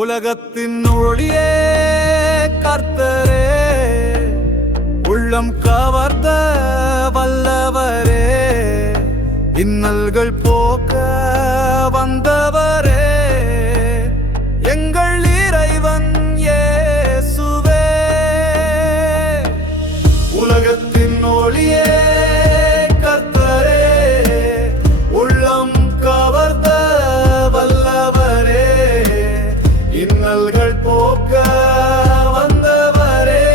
உலகத்தின் ஒளியே கர்த்தரே, உள்ளம் கவர்ந்த வல்லவரே, இன்னல்கள் போக்க வந்தவரே, எங்கள் இறைவன் இயேசுவே. உலகத்தின் ஒளியே கர்த்தரே, உள்ளம் கவர்ந்த வல்லவரே, இன்னல்கள் போக்க வந்தவரே,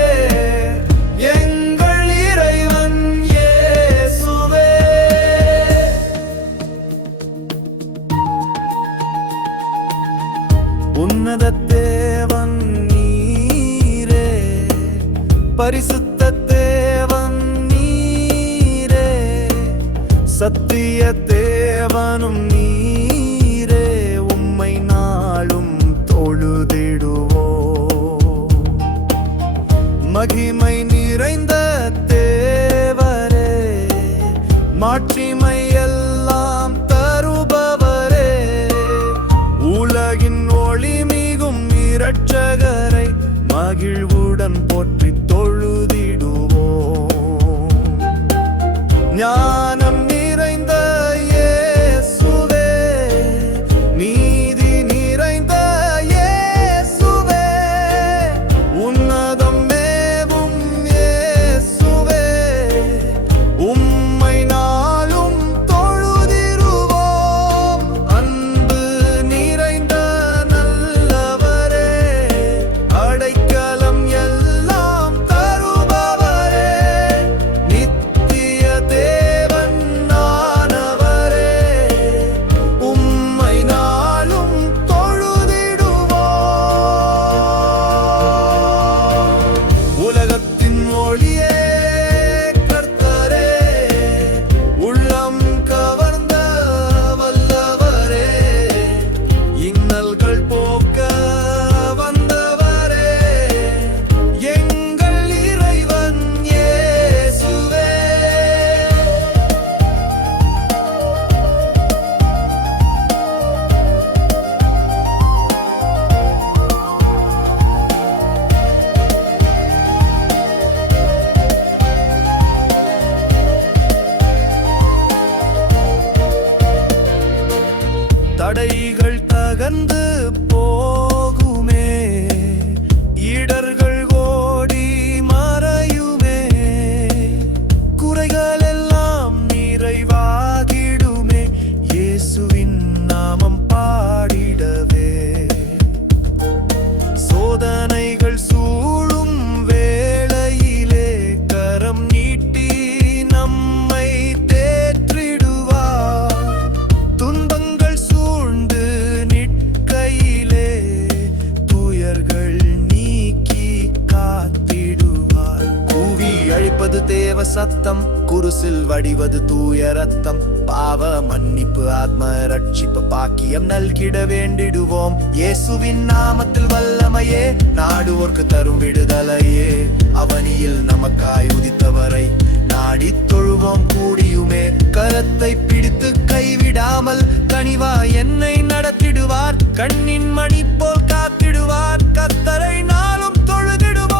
எங்கள் இறைவன் இயேசுவே. உன்னத தேவன் நீரே, பரிசுத்த தேவன் நீரே, சத்திய தேவனும் நீரே, உம்மை நாளும் தொழுதிடுவோ. மகிமை நிறைந்த தேவரே, மாட்சிமை எல்லாம் தருபவரே, உலகின் ஒளி மிகும் இரட்சகரை மகிழ்வுடன் போற்றி தொழுதிடுவோம். ஞானம் நிறைந்த இயேசுவே, நீதி நிறைந்த இயேசுவே, உன்னதம் மேவும் இயேசுவே, உம்மை நாளும் தொழுதிடுவோம். அன்பு நிறைந்த நல்லவரே, அடைக்கலம் எல்லாம் தருபவரே, நித்திய தேவன் நானவரே, உம்மை நாளும் தொழுதிடுவோம். உலகத்தின் ஒளியே கர்த்தரே, உள்ளம் கவர்ந்த வல்லவரே, இன்னல்கள் போக்க வந்தவரே, எங்கள் இறைவன் இயேசுவே. தடைகள் தகர்ந்து போகுமே, இடர்கள் ஓடி மறையுமே, குறைகள் எல்லாம் நிறைவாகிடுமே, இயேசுவின் நாமம் பாடிடவே. சோதனைகள் சூழும் வேளையிலே கரம் நீட்டி நம்மை தேற்றிடுவார். துன்பங்கள் சூழ்ந்து நிற்கையிலே துயர்கள் நீக்கி காத்திடுவார். கூவி அழைப்பது தேவ சத்தம், குருசில் வடிவது தூய ரத்தம், பாவ மன்னிப்பு ஆத்ம ரட்சிப்பு பாக்கியம் நல்கிட வேண்டிடுவோம். இயேசுவின் நாமத்தில் வல்லமையே, நாடுவோர்க்கு தரும் விடுதலையே, அவனியில் நமக்காய் உதித்தவரை நாடி தொழுவோம் கூடியுமே. கரத்தை பிடித்து கைவிடாமல் கனிவா என்னை நடத்திடுவார், கண்ணின் மணி போல் காத்திடுவார், கர்த்தரை நாளும் தொழுதிடுவோம்.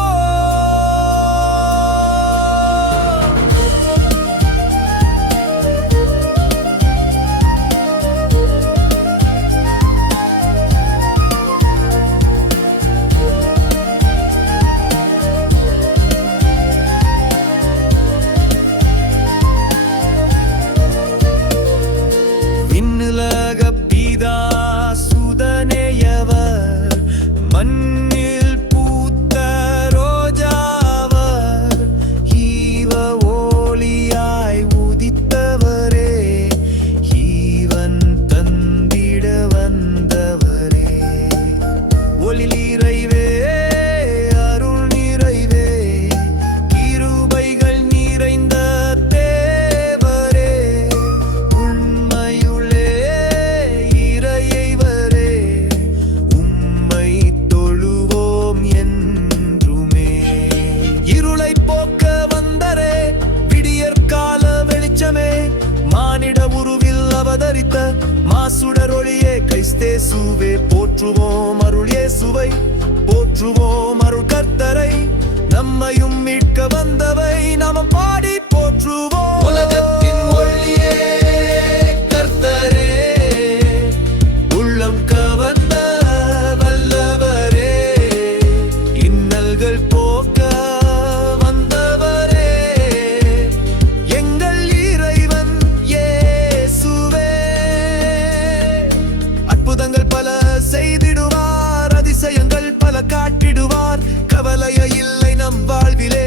விண்ணுலக பிதா சுதனேயவர் அவதரித்த மாசுடர் ஒளியே கிறிஸ்தேசுவே போற்றுவோம் அருள் இயேசுவை போற்றுவோம் அருள் கர்த்தரை நம்மையும் மீட்க வந்தவை நாம பாடி போற்றுவோம் உலகத்தின் ஒளியே கர்த்தரே உள்ளம் கவர்ந்த வல்லவரே இன்னல்கள் போக்க வந்தவரே எங்கள் இறைவன் இயேசுவே அற்புதங்கள் பல செய்திடுவார் அதிசயங்கள் பல காட்டிடுவார் கவலைய இல்லை நம் வாழ்விலே